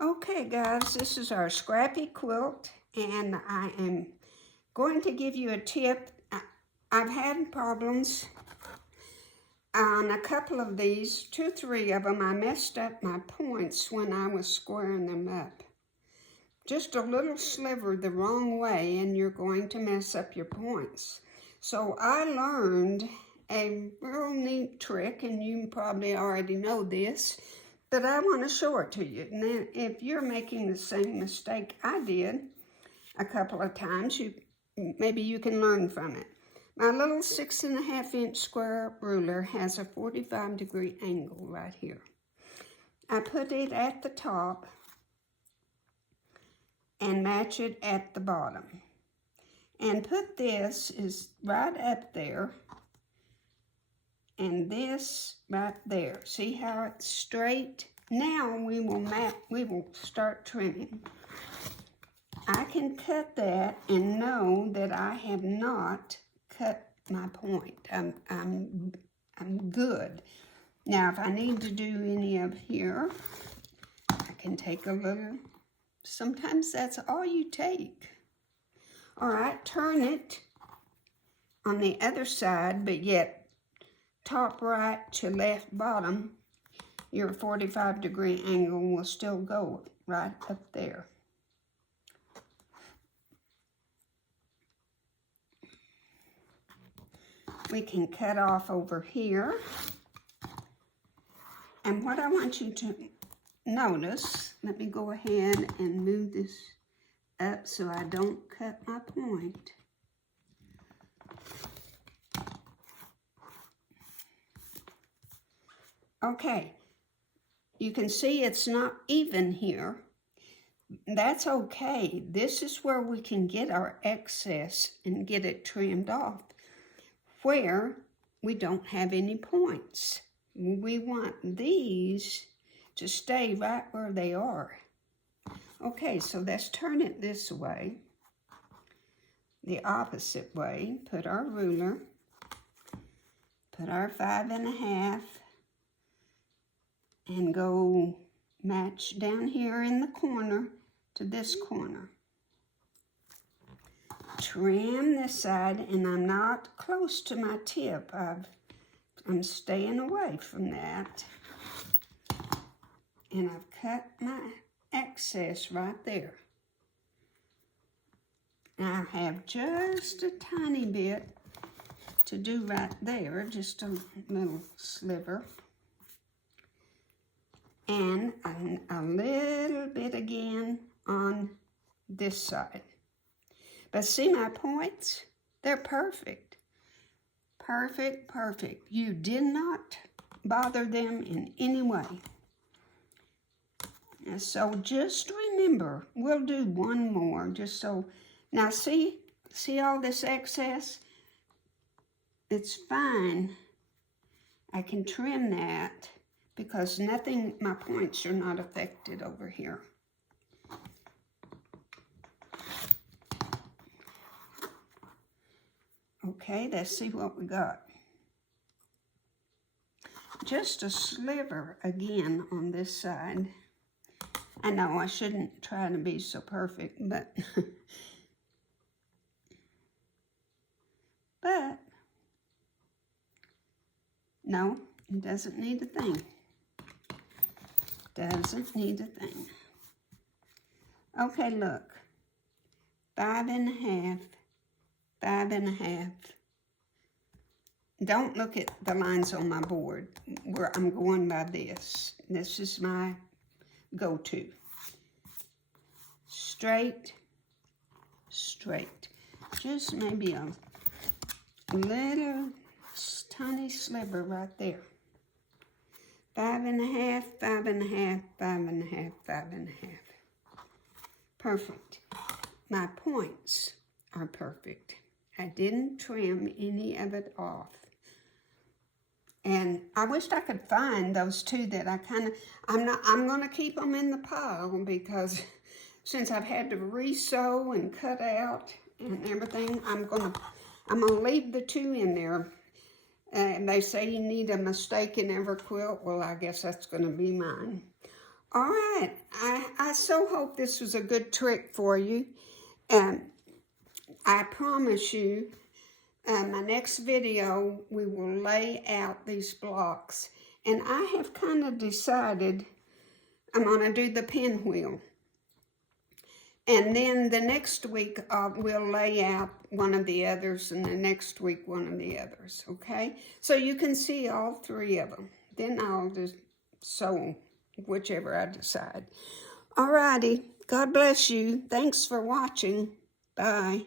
Okay guys, this is our scrappy quilt, and I am going to give you a tip. I've had problems on a couple of these, 2-3 of them. I messed up my points when I was squaring them up. Just a little sliver the wrong way and you're going to mess up your points. So I learned a real neat trick, and you probably already know this, but I want to show it to you. And then if you're making the same mistake I did a couple of times, maybe you can learn from it. My little 6.5-inch square ruler has a 45-degree angle right here. I put it at the top and match it at the bottom. And put this is right up there, and this right there. See how it's straight? Now we will start trimming. I can cut that and know that I have not cut my point. I'm good. Now if I need to do any of here, I can take a little. Sometimes that's all you take. All right, turn it on the other side, but yet top right to left bottom, your 45-degree angle will still go right up there. We can cut off over here. And what I want you to notice, let me go ahead and move this up so I don't cut my point. Okay, you can see it's not even here. That's okay. This is where we can get our excess and get it trimmed off, where we don't have any points. We want these to stay right where they are. Okay, so let's turn it this way, the opposite way. Put our ruler, put our 5.5, and go match down here in the corner to this corner. Trim this side, and I'm not close to my tip. I'm staying away from that. And I've cut my excess right there. Now I have just a tiny bit to do right there, just a little sliver. And a little bit again on this side. But see my points? They're perfect. Perfect, perfect. You did not bother them in any way. And so just remember, we'll do one more just so. Now see all this excess? It's fine. I can trim that, because nothing, my points are not affected over here. Okay, let's see what we got. Just a sliver again on this side. I know I shouldn't try to be so perfect, but no, it doesn't need a thing. Doesn't need a thing. Okay, look. 5.5, 5.5. Don't look at the lines on my board where I'm going by this. This is my go-to. Straight, straight. Just maybe a little tiny sliver right there. 5.5, 5.5, 5.5, 5.5. Perfect. My points are perfect. I didn't trim any of it off. And I wished I could find those two that I'm going to keep them in the pile, because since I've had to re-sew and cut out and everything, I'm going to leave the two in there. And they say you need a mistake in every quilt. Well, I guess that's going to be mine. All right, I so hope this was a good trick for you. And I promise you, my next video, we will lay out these blocks. And I have kind of decided I'm going to do the pinwheel. And then the next week, we'll lay out one of the others, and the next week, one of the others, okay? So you can see all three of them. Then I'll just sew whichever I decide. All righty. God bless you. Thanks for watching. Bye.